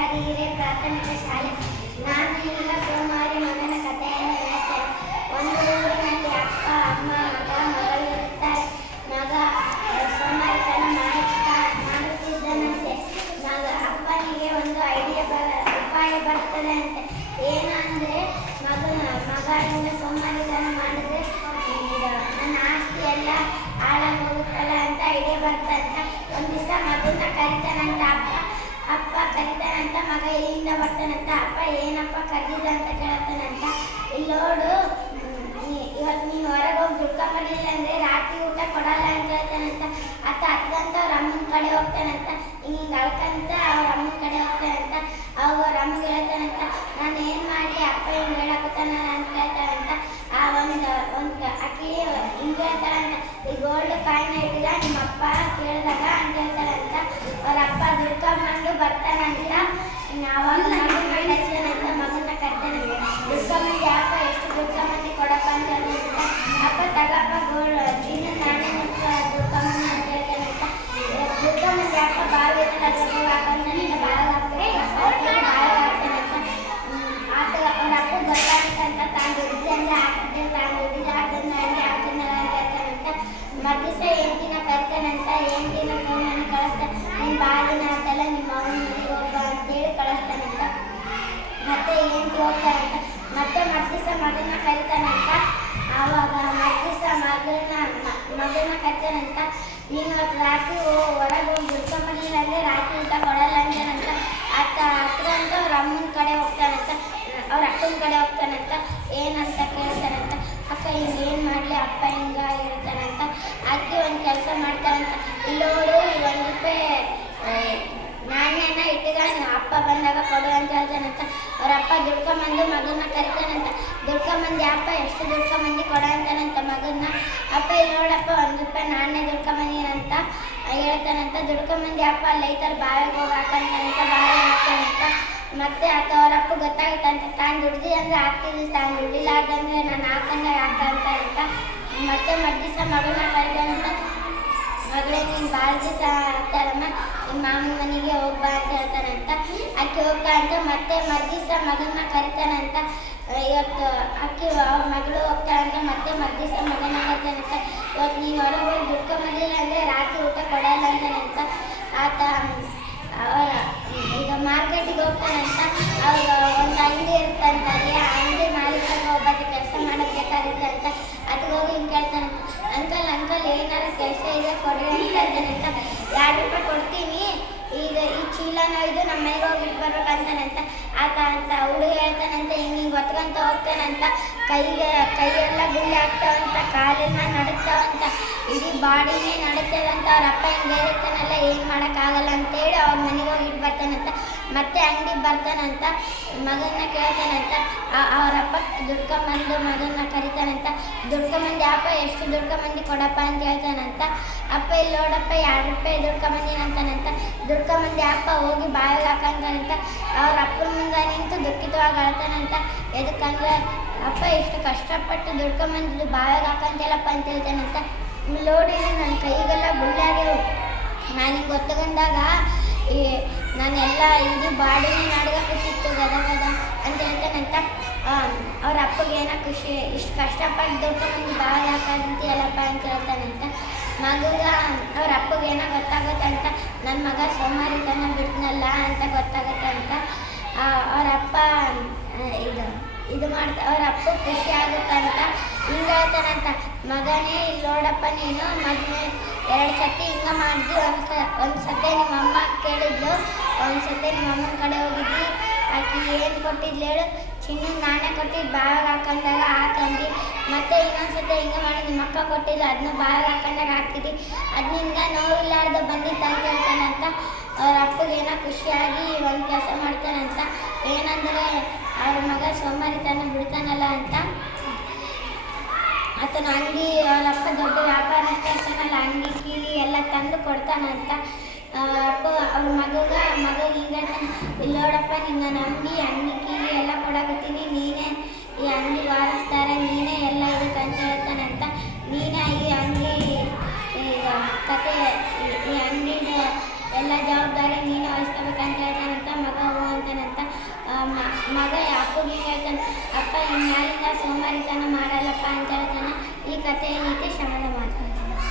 ಸರ್ಕಾರಿ ಹಿರಿಯ ಪ್ರಾಥಮಿಕ ಶಾಲೆ. ನಾನು ಈಗ ಸೋಮವಾರಿ ಮಗನ ಕಥೆಯನ್ನು ಹೇಳ್ತೇನೆ. ಒಂದು ಊರಿನಲ್ಲಿ ಅಪ್ಪ, ಅಮ್ಮ, ಮಗ, ಮಗಳು ಇರುತ್ತಾರೆ. ಮಗ ಸೋಮಾರಿತನ ಮಾಡುತ್ತಿದ್ದನಂತೆ. ಅಪ್ಪನಿಗೆ ಒಂದು ಉಪಾಯ ಬರ್ತದೆ ಅಂತೆ. ಏನಂದ್ರೆ ಮಗನಿಂದ ಸೋಮಾರಿತನ ಮಾಡಿದ್ರೆ ನನ್ನ ಆಸ್ತಿ ಎಲ್ಲ ಹಾಳಾಗೋಗುತ್ತಲ್ಲ ಅಂತ ಐಡಿಯಾ ಬರ್ತಂತ. ಒಂದು ದಿವಸ ಮಗನ ಕರಿತಾನಂತ. ಅಪ್ಪ ಕರಿತಾನಂತ. ಮಗ ಎಲ್ಲಿಂದ ಬರ್ತಾನಂತ. ಅಪ್ಪ ಏನಪ್ಪ ಕರೆದಿದ್ದ ಅಂತ ಕೇಳ್ತಾನಂತ. ಇಲ್ಲಿ ನೋಡು, ಇವತ್ತು ನೀನು ಹೊರಗೆ ಹೋಗಿ ದುಡ್ಕೊಂಬರ್ಲಿಲ್ಲ ಅಂದ್ರೆ ರಾತ್ರಿ ಊಟ ಕೊಡಲ್ಲ ಅಂತ ಹೇಳ್ತಾನಂತ. ಅದಂತ ಅವ್ರ ಅಮ್ಮನ ಕಡೆ ಹೋಗ್ತಾನಂತ. ಹಿಂಗೆ ಅಳ್ಕಂತ ಅವ್ರ ಅಮ್ಮನ ಕಡೆ ಹೋಗ್ತಾನಂತ. ಅವಾಗ ಅವ್ರ ಅಮ್ಮಗೆ ಹೇಳ್ತಾನಂತ, ನಾನು ಏನು ಮಾಡಲಿ, ಅಪ್ಪ ಹಿಂಗೆ ಹೇಳಕತ್ತಾನ ಅಂತ ಹೇಳ್ತಾನಂತ. ಆ ಒಂದು ಅಕ್ಕಿ ಹಿಂಗೆ ಹೇಳ್ತಾರಂತ, ಈ ಗೋಲ್ಡ್ ಕಾಯಿನ ಇಟ್ಟಿಲ್ಲ ನಿಮ್ಮ ಅಪ್ಪ ಕೇಳಿದಾಗ ಅಂತ ಹೇಳ್ತಾರಂತ. ಅವ್ರ ಅಪ್ಪ ದುಡ್ಕೊಂಬಂದು ಬರ್ತಾನಂತ. ಅವಾಗ ಹಚ್ಚಾನಂತ. ಮಗನ ಕರ್ತಾನಂತ. ದುಡ್ಕೊಂಬಂದು ಅಪ್ಪ ಎಷ್ಟು ದುಡ್ಕೊಂಬಂದು ಕೊಡಪ್ಪ ಅಂತ ಹೇಳ್ತಾನಂತ. ಅಪ್ಪ ತಗಪ್ಪ ಚಿನ್ನದ ನಾಣ್ಯ ದುಡ್ಕೊಂಬಂದು ಅಂತ ಹೇಳ್ತಾನಂತ. ದುಡ್ಕೊಂಬಂದು ಅಪ್ಪ ಬಾವಿ ಹಾಕೊಂಡಂತ ಬಾಳ ಹಾಕ್ತಾನಂತ. ಅವ್ರ ಅಪ್ಪ ಗೊತ್ತಾಗತ್ತಂತ. ತಾನು ದುಡ್ಡಿದ್ರೆ ಹಾಕಿದ್ದೆ, ತಾನು ದುಡ್ಡಿಲ್ಲ ಅದನ್ನ ಹಾಕಿದ್ನಲ್ಲ ಅಂತ ಹೇಳ್ತಾನಂತ. ಮರ್ದಿವಸ ಹೆಂಡ್ತಿನ ಕರ್ತಾನಂತ. ಹೆಂಡ್ತಿನ ಫೋನ್ ಮಾಡಿ ಕಳಿಸ್ತಾನೆ. ನೀನು ಬಾಗಿನ ಅಂತಲ್ಲ ನಿಮ್ಮ ಅವನ ಮನೆಗೆ ಹೋಗ ಅಂತೇಳಿ ಕಳಿಸ್ತಾನಂತ. ಮತ್ತೆ ಹೆಂಡ್ತಿ ಹೋಗ್ತಾನಂತ. ಮತ್ತೆ ಮರ್ದಿವಸ ಮಗನ ಕರಿತಾನಂತ. ಆವಾಗ ಮರ್ದಿವಸ ಮಗನ ಕರ್ತಾನಂತ. ನೀನು ರಾತ್ರಿ ಹೊರಗೆ ಹೋಗಿ ದುಡ್ಕೊಂಬರ್ಲಿಲ್ಲ ಅಂದರೆ ರಾತ್ರಿ ಊಟ ಕೊಡಲ್ಲ ಅಂತಾನಂತ. ಹತ್ರ ಅಂತ ಅವ್ರ ಅಮ್ಮನ ಕಡೆ ಹೋಗ್ತಾನಂತ. ಅವ್ರ ಅಕ್ಕನ ಕಡೆ ಹೋಗ್ತಾನಂತ. ಏನಂತ ಕೇಳ್ತಾನಂತ. ಅಕ್ಕ ಹಿಂಗೆ ಏನು ಮಾಡಲಿ, ಅಪ್ಪ ಹಿಂಗೆ ಹೇಳ್ತಾನಂತ. ಅಕ್ಕಿ ಒಂದು ಕೆಲಸ ಮಾಡ್ತಾನಂತ. ಇಲ್ಲೋಡು, ₹1 ನಾಣ್ಯನ ಇಟ್ಟಿಗ ಅಪ್ಪ ಬಂದಾಗ ಕೊಡು ಅಂತ ಹೇಳ್ತಾನಂತ. ಅವ್ರ ಅಪ್ಪ ದುಡ್ಕೊಂಬಂದು ಮಗನ ಕರಿತಾನಂತ. ದುಡ್ಕೊಂಬಂದು ಅಪ್ಪ ಎಷ್ಟು ದುಡ್ಕೊಂಬಂದು ಕೊಡ ಅಂತಾನಂತ ಮಗನ್ನ. ಅಪ್ಪ ಇಲ್ಲಿ ನೋಡಪ್ಪ ₹1 ನಾಣ್ಯ ದುಡ್ಕೊಂಬಂದಿನಂತ ಹೇಳ್ತಾನಂತ. ದುಡ್ಕೊಂಬಂದು ಅಪ್ಪ ಲೈಟರ್ ಬಾವಿಗೆ ಹೋಗಿ ಹಾಕಂತಾನಂತ. ಬಾವಿ ಹಾಕ್ತಾನಂತ. ಮತ್ತೆ ಅವರಪ್ಪ ಗೊತ್ತಾಗುತ್ತಂತ. ತಾನು ದುಡ್ದಿ ಅಂದ್ರೆ ಹಾಕ್ತಿದ್ವಿ, ತಾನು ದುಡ್ಡಿಲ್ಲ ಅಂದ್ರೆ ನಾನು ಹಾಕಂದಾಗ ಹಾಕಂತ. ಮತ್ತೆ ಮರ್ದಿವಸ ಮಗನ ಕರಿತಾನಂತ. ಮಗಳೇ ನೀನು ಭಾಳ ದಿವಸ ಆಗ್ತಾರಮ್ಮ, ನಿಮ್ಮ ಮಾಮನ ಮನೆಗೆ ಹೋಗ್ಬಾ ಅಂತ ಹೇಳ್ತಾನಂತ. ಅಕ್ಕಿ ಹೋಗ್ತಾ ಅಂತ. ಮತ್ತೆ ಮರ್ದಿವಸ ಮಗನ ಕರಿತಾನಂತ. ಇವತ್ತು ಅಕ್ಕಿ ಅವ್ರ ಮಗಳು ಹೋಗ್ತಾಳಂತ. ಮತ್ತೆ ಮರ್ದಿವಸ ಮಗನ ಕರಿತಾನಂತ. ಇವತ್ತು ನೀನು ಹೊರಗೆ ಹೋಗಿ ದುಡ್ಕೊಂಬರ್ಲಿಲ್ಲ ಅಂದರೆ ರಾತ್ರಿ ಊಟ ಕೊಡಲ್ಲ ಅಂತಾನಂತ. ಈಗ ಮಾರ್ಕೆಟಿಗೆ ಹೋಗ್ತಾನಂತ. ಅವಾಗ ಒಂದು ಅಂಗಡಿ ಇರ್ತಂತ. ಅಲ್ಲಿ ಆ ಅಂಗಡಿ ಮಾಲೀಕರಿಗೆ ಒಬ್ಬಕ್ಕೆ ಕೆಲಸ ಮಾಡೋದು ಬೇಕಾಗಿತ್ತಂತ. ಅದಕ್ಕೆ ಹೋಗಿ ಹಿಂಗೆ ಕೇಳ್ತಾನಂತ. ಅಂಕಲ್ ಏನಾರ ಕೆಲಸ ಇದೆ ಕೊಡ್ರಿ ಅಂತ ಹೇಳ್ತಾನಂತ. ₹2 ಕೊಡ್ತೀನಿ, ಈಗ ಈ ಚೀಲನ ಇದು ನಮ್ಮ ಮನೆಗೆ ಹೋಗಿ ಇಟ್ಟು ಬರ್ಬೇಕಂತಾನಂತ. ಅಂತ ಹುಡುಗ ಹೇಳ್ತಾನಂತ. ಹಿಂಗೆ ಹೊತ್ಕೊಂತ ಹೋಗ್ತಾನಂತ. ಕೈಯೆಲ್ಲ ಗುಳ್ಳೆ ಆಗ್ತಾವಂತ, ಕಾಲೆಲ್ಲ ನಡುತ್ತಾವಂತ, ಇಡೀ ಬಾಡಿನೇ ನಡುತ್ತದಂತ. ಅವ್ರ ಅಪ್ಪ ಹಿಂಗೆ ಹೇಳಿರ್ತಾನಲ್ಲ, ಏನು ಮಾಡೋಕ್ಕಾಗಲ್ಲ ಅಂತೇಳಿ ಅವ್ರ ಮನೆಗೆ ಹೋಗಿ ಇಟ್ಟು ಬರ್ತಾನಂತ. ಮತ್ತೆ ಅಂಗಡಿಗೆ ಬರ್ತಾನಂತ. ಮಗನ್ನ ಕೇಳ್ತಾನಂತ. ಅವರಪ್ಪ ದುಡ್ಕೊಂಬಂದು ಮಗನ್ನ ಕರಿತಾನಂತ. ದುಡ್ಕೊಂಬಂದು ಅಪ್ಪ ಎಷ್ಟು ದುಡ್ಕೊಂಬಂದು ಕೊಡಪ್ಪ ಅಂತ ಹೇಳ್ತಾನಂತ. ಅಪ್ಪ ಇಲ್ಲಿ ನೋಡಪ್ಪ ₹2 ದುಡ್ಕೊಂಬಂದಿನಂತಾನಂತ. ದುಡ್ಕೊಂಬಂದು ಅಪ್ಪ ಹೋಗಿ ಬಾವಿಗೆ ಹಾಕಂತಾನಂತ. ಅವ್ರ ಅಪ್ಪನ ಮುಂದೆ ನಿಂತು ದುಃಖಿತವಾಗಿ ಅಳ್ತಾನಂತ. ಎದಕ್ಕಂದ್ರೆ ಅಪ್ಪ ಎಷ್ಟು ಕಷ್ಟಪಟ್ಟು ದುಡ್ಕೊಂಬಂದಿದ್ದು ಬಾವಿಗೆ ಹಾಕಂತಿಲ್ಲಪ್ಪ ಅಂತ ಹೇಳ್ತಾನಂತ. ನೋಡಿ ನನ್ನ ಕೈಗೆಲ್ಲ ಗುಳ್ಳಾಗ್ಯವು, ನಾನು ಹಿಂಗೆ ಹೊತ್ಕೊಂಡಾಗ ನಾನೆಲ್ಲ ಇಡೀ ಬಾಡಿನೇ ನಡ್ಗಕತ್ತಿತ್ತು ಗದ ಅಂತ ಹೇಳ್ತಾನಂತ. ಅವ್ರ ಅಪ್ಪಗೆ ಏನೋ ಖುಷಿ, ಇಷ್ಟು ಕಷ್ಟಪಟ್ಟು ದುಡ್ಕೊಂಬಂದು ಬಾವಿ ಹಾಕಂತೀಯಲ್ಲಪ್ಪ ಅಂತ ಹೇಳ್ತಾನಂತ. ಮಗುಗ ಅವ್ರ ಅಪ್ಪಗೆ ಏನೋ ಗೊತ್ತಾಗುತ್ತಂತ. ನನ್ನ ಮಗ ಸೋಮಾರಿತನ ಬಿಡ್ನಲ್ಲ ಅಂತ ಗೊತ್ತಾಗುತ್ತಂತ. ಅವ್ರ ಅಪ್ಪ ಇದು ಮಾಡ್ತಾ ಅವ್ರ ಅಪ್ಪ ಖುಷಿ ಆಗುತ್ತಂತ. ಹಿಂಗೆ ಹೇಳ್ತಾನಂತ. ಮಗನೇ ಇಲ್ಲಿ ನೋಡಪ್ಪ, ನೀನು ಮೊದಲೇ 2 ಸತಿ ಹಿಂಗೆ ಮಾಡಿದ್ವಿ. ಒಂದು ಸತಿ ನಿಮ್ಮ ಅಮ್ಮ ಕೇಳಿದ್ಲು, ಒಂದು ಸತಿ ನಿಮ್ಮ ಅಮ್ಮನ ಕಡೆ ಹೋಗಿದ್ವಿ. ಆಕೆ ಏನು ಕೊಟ್ಟಿದ್ಲು ಹೇಳು, ಚಿನ್ನದ ನಾಣ್ಯ ಕೊಟ್ಟಿದ್ದು ಬಾವಿಗೆ ಹಾಕೊಂಡಾಗ ಹಾಕಂದು. ಮತ್ತೆ ಇನ್ನೊಂದು ಸತಿ ಹಿಂಗೆ ಮಾಡಿ ನಿಮ್ಮ ಅಕ್ಕ ಕೊಟ್ಟಿದ್ದು, ಅದನ್ನ ಬಾವಿಗೆ ಹಾಕೊಂಡಾಗ ಹಾಕ್ತಿದ್ವಿ. ಅದು ನಿನ್ಗೆ ನೋವಿಲ್ಲಾರ್ದು ಬಂದಿತ್ತು ಅಂತ ಹೇಳ್ತಾನಂತ. ಅವ್ರ ಅಪ್ಪಗೆ ಏನೋ ಖುಷಿಯಾಗಿ ಒಂದು ಕೆಲಸ ಮಾಡ್ತಾನಂತ. ಏನಂದರೆ ಅವ್ರ ಮಗ ಸೋಮಾರಿತನ ಬಿಡ್ತಾನಲ್ಲ ಅಂತ. ಆತನ ಅಂಗಡಿ ಅವರಪ್ಪ ದೊಡ್ಡ ವ್ಯಾಪಾರಸ್ಥ ಇರ್ತಾನಲ್ಲ, ಅಂಗಡಿ ಕೀಲಿ ಎಲ್ಲ ತಂದು ಕೊಡ್ತಾನಂತ. ಅಪ್ಪ ಅವ್ರ ಮಗ ಈಗ ಇಲ್ಲಿ ನೋಡಪ್ಪ, ನಿನ್ನ ಅಂಗಡಿ ಕೀಲಿ ಎಲ್ಲ ಕೊಡಕತ್ತೀನಿ, ನೀನೇ ಈ ಅಂಗಡಿ ವಾರಿಸ್ತಾರ, ನೀನೇ ಎಲ್ಲ ಇದಕ್ಕೆ ಅಂತ ಹೇಳ್ತಾನಂತ. ನೀನೇ ಈ ಅಂಗಡಿ ಕತೆ, ಈ ಅಂಗಡಿದ ಎಲ್ಲ ಜವಾಬ್ದಾರಿ ನೀನೇ ವಹಿಸ್ಕೋಬೇಕಂತ ಹೇಳ್ತಾನಂತ. ಮಗ ಮಗ ಅಪ್ಪಗೆ ಹೇಳ್ತಾನೆ, ಅಪ್ಪ ಇನ್ಮ್ಯಾಲಿಂದ ಸೋಮಾರಿತನ ಮಾಡಲ್ಲಪ್ಪ ಅಂತ ಹೇಳ್ತಾನೆ. ಈ ಕಥೆಯ ನೀತಿ ಶ್ರಮದ ಮಾತು.